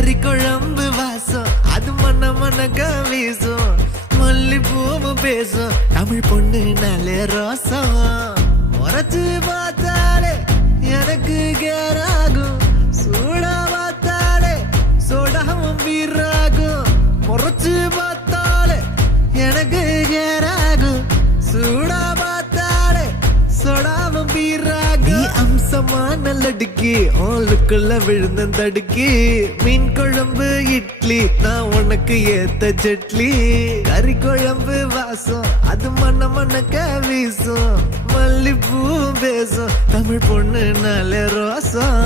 கறி குழம்பு வாசம் அது மன மனக்க வீசும் மல்லிப்பூவும் பேசும் தமிழ் பொண்ணு நல்ல ரோசம் உரைச்சு பார்த்தாலே எனக்கு கேராகும் சூடா பார்த்தாலே சோடாவும் வீராகும் முறைச்சு பார்த்தாலே எனக்கு கேராகும் சூடா பார்த்தாலே சோடாவும் வீராகும் நீ அம்சமான லடுக்கி ஆளுக்குள்ள விழுந்த தடுக்கி மீன் குழம்பு இட்லி நான் உனக்கு ஏத்த சட்லி கறி குழம்பு வாசம் அது மன மனக்க வீசும் மல்லிப்பூ பேசும் தமிழ் பொண்ணு நல்ல ரோசம்